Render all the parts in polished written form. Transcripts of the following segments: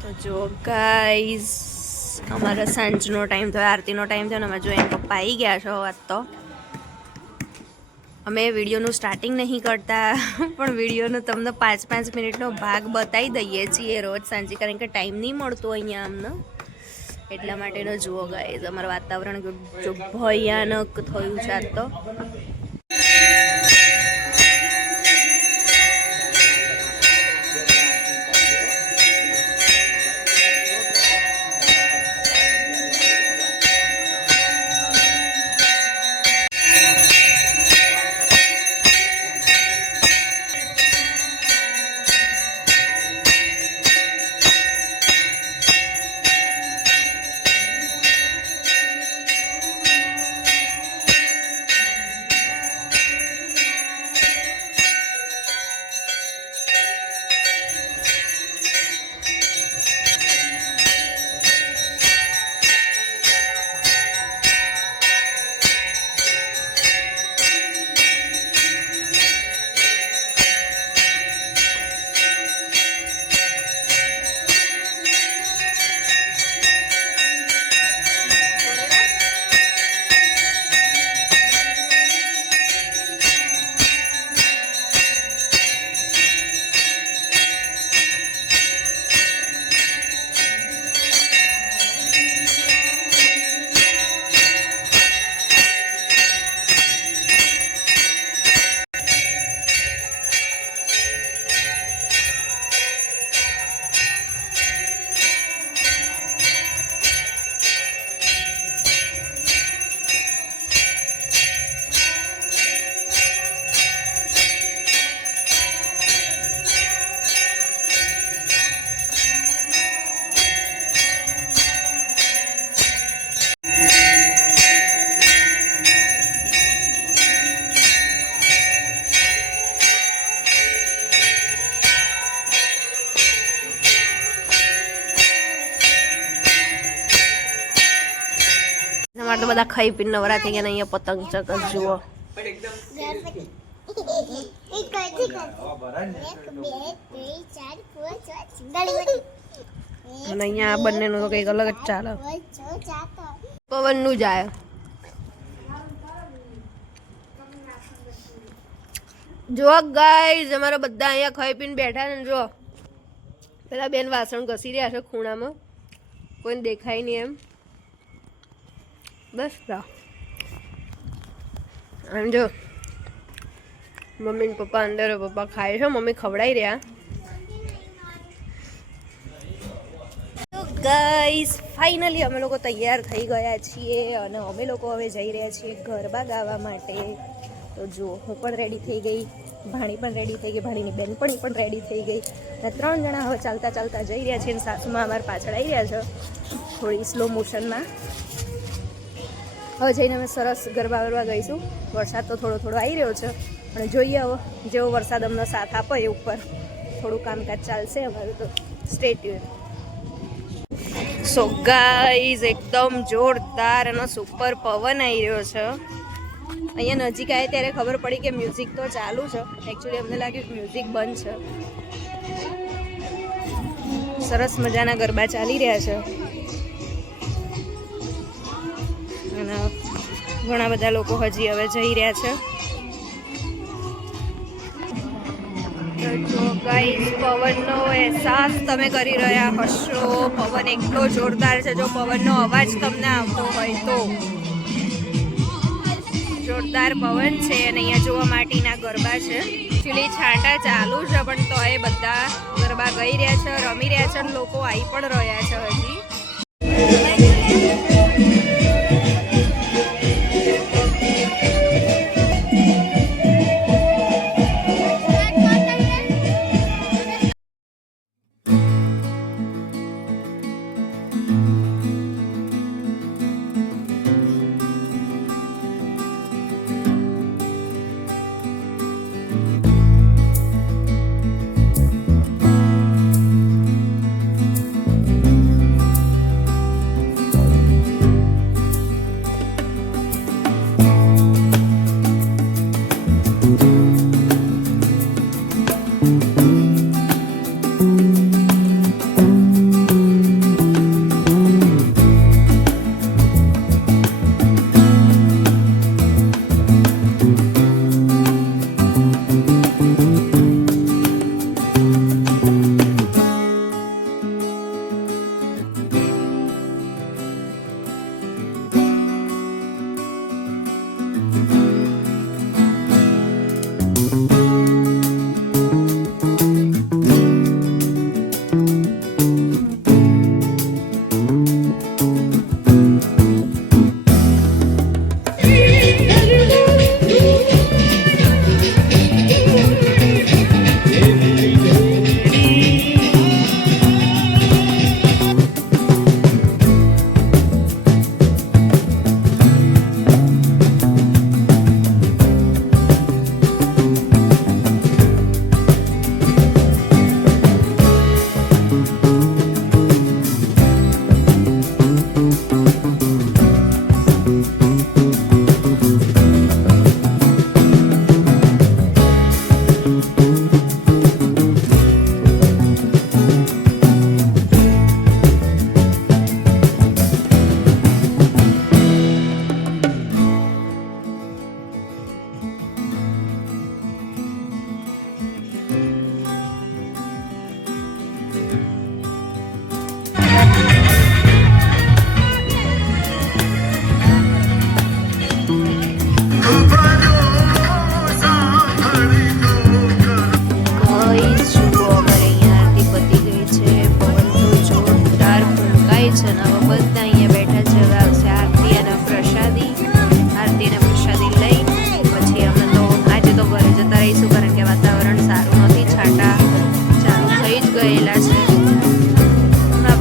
તો જો ગાઈઝ અમારા સાંજનો ટાઈમ થયો, આરતીનો ટાઈમ થયો ને અમે જો એના પપ્પા આવી ગયા છો. વાત તો અમે વિડીયોનું સ્ટાર્ટિંગ નહીં કરતા પણ વિડીયોનો તમને 5-5 મિનિટનો ભાગ બતાવી દઈએ છીએ રોજ સાંજે, કારણ કે ટાઈમ નહીં મળતો અહીંયા અમને. એટલા માટેનો જુઓ ગાઈઝ અમારું વાતાવરણ જો ભયાનક થયું છે આજ તો. અમારે તો બધા ખાઈ પીને નવરા થઈ ગયા ને અહીંયા પતંગ ચકસ જુઓ. અને અહીંયા બંનેનું તો કંઈક અલગ જ ચાલે. પવનનું જાય. જો ગાઈઝ અમારા બધા અહીંયા ખાઈ પીને બેઠા ને જો પેલા બેન વાસણ ઘસી રહ્યા છે ખૂણામાં, કોઈને દેખાય નહીં એમ. બસ આમ જો મમ્મી ને પપ્પા અંદર, પપ્પા ખાય છે, મમ્મી ખવડાવી રહ્યા. તો ગાઈસ ફાઇનલી અમે લોકો તૈયાર થઈ ગયા છીએ અને અમે લોકો હવે જઈ રહ્યા છીએ ગરબા ગાવા માટે. તો જો હું પણ રેડી થઈ ગઈ, ભાણી પણ રેડી થઈ ગઈ, ભાણીની બેનપણી પણ રેડી થઈ ગઈ અને 3 જણા હવે ચાલતા ચાલતા જઈ રહ્યા છીએ. સાસુમાં અમારા પાછળ આવી રહ્યા છે થોડી સ્લો મોશનમાં. હવે જઈને અમે સરસ ગરબા ગરબા ગઈશું. વરસાદ તો થોડો થોડો આવી રહ્યો છે પણ જોઈએ હવે જેવો વરસાદ અમને સાથ આપે એ ઉપર થોડું કામકાજ ચાલશે અમારું. તો સ્ટે ટ્યુન. સો ગાઈઝ એકદમ જોરદાર અને સુપર પવન આવી રહ્યો છે. અહીંયા નજીક આવે ત્યારે ખબર પડી કે મ્યુઝિક તો ચાલુ છે, એકચ્યુઅલી અમને લાગ્યું મ્યુઝિક બંધ છે. સરસ મજાના ગરબા ચાલી રહ્યા છે અને ઘણા બધા લોકો હજી હવે જઈ રહ્યા છે. જો ગાઈસ પવનનો અહેસાસ તમે કરી રહ્યા હશો. પવન એટલો જોરદાર છે, જો પવનનો અવાજ તમને આવતો હોય તો. જોરદાર પવન છે અને અહીંયા જોવા માટીના ગરબા છે. એકચ્યુઅલી છાંટા ચાલુ છે પણ તોય બધા ગરબા ગઈ રહ્યા છે, રમી રહ્યા છે અને લોકો આવી પણ રહ્યા છે હજી.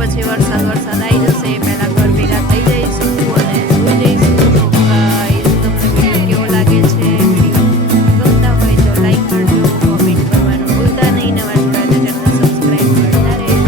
પછી વરસાદ આવી જશે પહેલા ઘર ભેગા થઈ જઈશું અને સુઈ જઈશું. તો ગાઈસ તમને વિડીયો કેવો લાગે છે? વિડીયો ગમતા હોય તો લાઈક કરજો, કોમેન્ટ કરવાનું ભૂલતા નહીં. નવા જોડાયા ચેનલ સબસ્ક્રાઈબ કરતા રહેજો.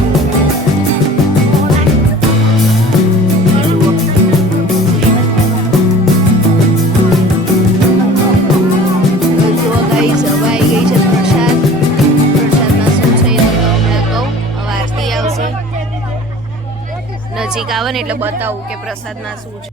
નજીક આવે ને એટલે બતાવું કે પ્રસાદના શું છે.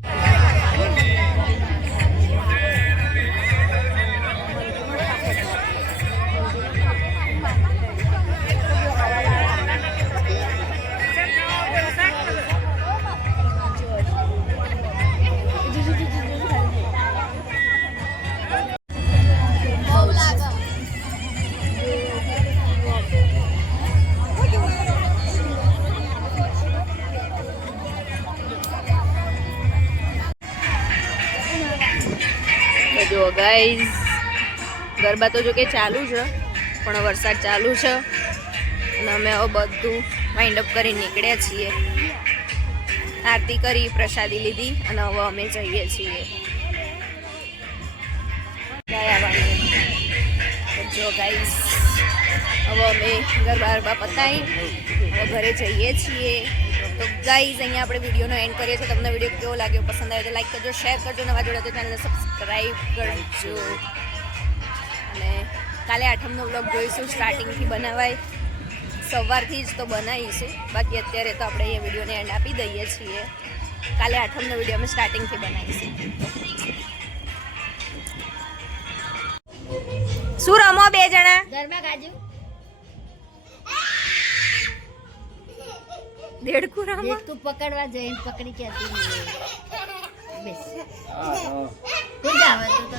જો ગાઈઝ ગરબા તો જો કે ચાલુ છે પણ વરસાદ ચાલુ છે અને અમે હવે બધું વાઇન્ડ અપ કરી નીકળ્યા છીએ. આરતી કરી, પ્રસાદી લીધી અને હવે અમે જઈએ છીએ. જો ગાઈઝ હવે અમે ગરબા પતાવી હવે ઘરે જઈએ છીએ. તો ગાઈઝ અહીંયા આપણે વિડીયોનો એન્ડ કરીએ છીએ. તમને વિડીયો કેવો લાગ્યો, પસંદ આવે તો લાઈક કરજો, શેર કરજો, નવા જોડે તો ચેનલને સબસ્ક્રાઈબ કરજો. અને કાલે આઠમનો વ્લોગ જોઈશું. સ્ટાર્ટિંગથી બનાવાય, સવારથી જ તો બનાવીશું. બાકી અત્યારે તો આપણે અહીંયા વિડીયોને એન્ડ આપી દઈએ છીએ. કાલે આઠમનો વિડીયો અમે સ્ટાર્ટિંગથી બનાવીશું. શું રમો બે જણા? ગરબા ગાજો. દેડકું રમો. તું પકડવા જઈને પકડી ક્યાંથી બેસ તું જ આવે તું તો